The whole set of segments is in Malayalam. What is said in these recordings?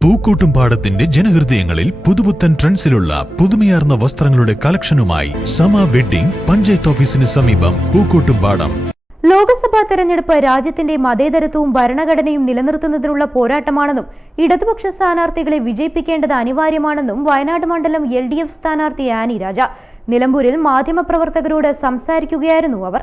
പൂക്കോട്ടുംപാടത്തിന്റെ ജനഹൃദയങ്ങളിൽ പുതുപുത്തൻ ട്രെൻഡ്സിലുള്ള പുതുമയാർന്ന വസ്ത്രങ്ങളുടെ കളക്ഷനുമായി സമ വെഡിംഗ് പഞ്ചായത്ത് ഓഫീസിന് സമീപം പൂക്കോട്ടുംപാടം ലോക്സഭാ തെരഞ്ഞെടുപ്പ് രാജ്യത്തിന്റെ മതേതരത്വവും ഭരണഘടനയും നിലനിർത്തുന്നതിനുള്ള പോരാട്ടമാണെന്നും ഇടതുപക്ഷ സ്ഥാനാർത്ഥികളെ വിജയിപ്പിക്കേണ്ടത് അനിവാര്യമാണെന്നും വയനാട് മണ്ഡലം എൽ ഡി എഫ് സ്ഥാനാർത്ഥി ആനി രാജ. നിലമ്പൂരിൽ മാധ്യമപ്രവർത്തകരോട് സംസാരിക്കുകയായിരുന്നു അവർ.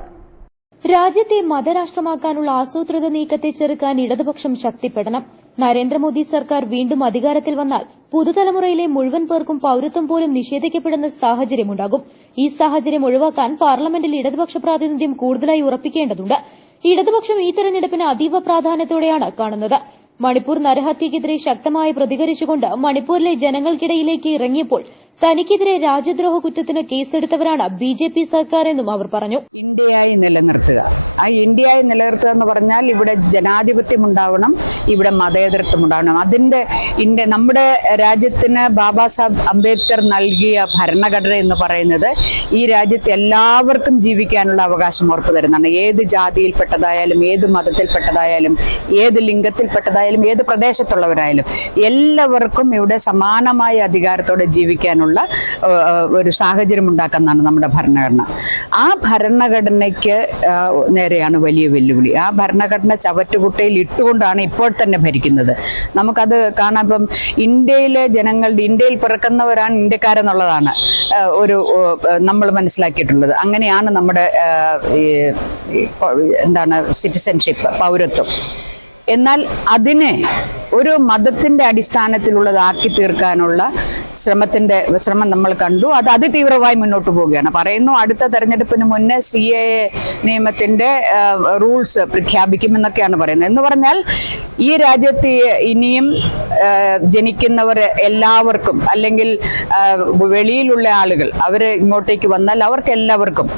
രാജ്യത്തെ മതരാഷ്ട്രമാക്കാനുള്ള ആസൂത്രിത നീക്കത്തെ ചെറുക്കാൻ ഇടതുപക്ഷം ശക്തിപ്പെടണം. നരേന്ദ്രമോദി സർക്കാർ വീണ്ടും അധികാരത്തിൽ വന്നാൽ പുതുതലമുറയിലെ മുഴുവൻ പേർക്കും പൌരത്വം പോലും നിഷേധിക്കപ്പെടുന്ന സാഹചര്യമുണ്ടാകും. ഈ സാഹചര്യം ഒഴിവാക്കാൻ പാർലമെന്റിൽ ഇടതുപക്ഷ പ്രാതിനിധ്യം കൂടുതലായി ഉറപ്പിക്കേണ്ടതുണ്ട്. ഇടതുപക്ഷം ഈ തെരഞ്ഞെടുപ്പിന് അതീവ പ്രാധാന്യത്തോടെയാണ് കാണുന്നത്. മണിപ്പൂർ നരഹത്യക്കെതിരെ ശക്തമായി പ്രതികരിച്ചുകൊണ്ട് മണിപ്പൂരിലെ ജനങ്ങൾക്കിടയിലേക്ക് ഇറങ്ങിയപ്പോൾ തനിക്കെതിരെ രാജ്യദ്രോഹ കുറ്റത്തിന് കേസെടുത്തവരാണ് ബി ജെ പി സർക്കാർ എന്നും അവർ പറഞ്ഞു. ഇന്ത്യയായി നിലനിർത്തുക. ആ ഇന്ത്യയായി നിലനിർത്തുക എന്ന് പറഞ്ഞാൽ ഇവിടെ ജനാധിപത്യം ഉണ്ടാവണം ഇവിടെ മതേതരത്വം ഉണ്ടാവണം. അതിന്റെ ഇന്ത്യ നമ്മുടെ രാജ്യത്തിന് ബാബാ സാഹബ് അംബേദ്കർ നൽകിയ ഭരണഘടന എന്ന് പറയുന്നത് ഈ രാജ്യത്തെ എല്ലാവർക്കും ജീവിക്കാനുള്ള അവകാശം ഉറപ്പു തരുന്നതാണ്. ഏത് ജാതിയിൽപ്പെട്ടതായാലും ഏത് മതത്തിൽപ്പെട്ടതായാലും ഏത് ലിംഗത്തിൽപ്പെട്ടതായാലും ഏത് പ്രദേശത്തുള്ളവരായാലും എല്ലാവർക്കും ഇവിടെ സമാനമായ അധികാരത്തോടെ ജീവിക്കാനുള്ള ആ, ഒരു സാഹചര്യം ഉണ്ടാക്കുന്നതാണ് നമ്മുടെ ഭരണഘടന. ആ ഭരണഘടനയ്ക്ക് നേരെയാണ് വലിയ വെല്ലുവിളി. ആ ഭരണഘടന ചവറ്റുകുട്ടയിൽ ഇട്ടുകൊണ്ടാണ് ഇപ്പോൾ തന്നെ ഭരിക്കുന്നത്. നമുക്കത് കാണാം. ഇപ്പം ഇന്ത്യയിലെ ജനങ്ങളുടെ ഇന്ത്യയിൽ പിറക്കുന്നവരാണ് ഇന്ത്യക്കാരെന്നുള്ളതാണ് ഒരു നമ്മൾ മനസ്സിലാക്കിയിട്ടുള്ളത്. അങ്ങനെയാണ് നമ്മുടെ എന്താണ് സിറ്റിസൺഷിപ്പ് പൗരത്വം. എന്നാൽ അതിനെ ഒരു മതത്തിന്റെ അടിസ്ഥാനത്തിലുള്ളതാക്കി തീർക്കാനുള്ള ശ്രമത്തിന്റെ ശ്രമം നമ്മൾ കണ്ടു. അത് അതിതീവ്രമായി മുന്നോട്ട് പോവുകയാണ്. പറയുന്നു അടുത്ത തെരഞ്ഞെടുപ്പിന് മുന്നേ സി എ നിയമത്തിന്റെ റൂൾസ് പ്രഖ്യാപിക്കുമെന്നൊക്കെയാണ് പറയുന്നത്. എന്ന് പറഞ്ഞാൽ ഈ രാജ്യത്ത് ഇനിയും ജനിക്കുന്നവർ എല്ലാവർക്കും അല്ലെങ്കിൽ വെളിയിലുള്ള ആളുകൾ അവർ ഇങ്ങോട്ടേക്ക് വന്നാൽ അവർക്ക് എല്ലാവർക്കും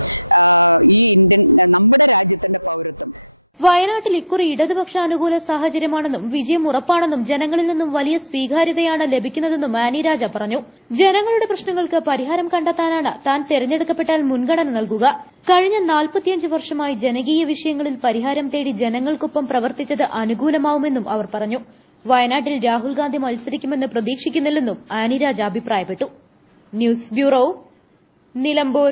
ഈ ഇന്ത്യൻ നമ്മുടെ രാജ്യത്തിന്റെ പൗരത്വം വയനാട്ടിൽ ഇക്കുറി ഇടതുപക്ഷ അനുകൂല സാഹചര്യമാണെന്നും വിജയം ഉറപ്പാണെന്നും ജനങ്ങളിൽ നിന്നും വലിയ സ്വീകാര്യതയാണ് ലഭിക്കുന്നതെന്നും ആനി രാജ പറഞ്ഞു. ജനങ്ങളുടെ പ്രശ്നങ്ങൾക്ക് പരിഹാരം കണ്ടെത്താനാണ് താൻ തെരഞ്ഞെടുക്കപ്പെട്ടാൽ മുൻഗണന നൽകുക. കഴിഞ്ഞ നാൽപ്പത്തിയഞ്ച് വർഷമായി ജനകീയ വിഷയങ്ങളിൽ പരിഹാരം തേടി ജനങ്ങൾക്കൊപ്പം പ്രവർത്തിച്ചത് അനുകൂലമാവുമെന്നും അവർ പറഞ്ഞു. വയനാട്ടിൽ രാഹുൽ ഗാന്ധി മത്സരിക്കുമെന്ന് പ്രതീക്ഷിക്കുന്നില്ലെന്നും ആനി രാജ അഭിപ്രായപ്പെട്ടു. News bureau Nilambur.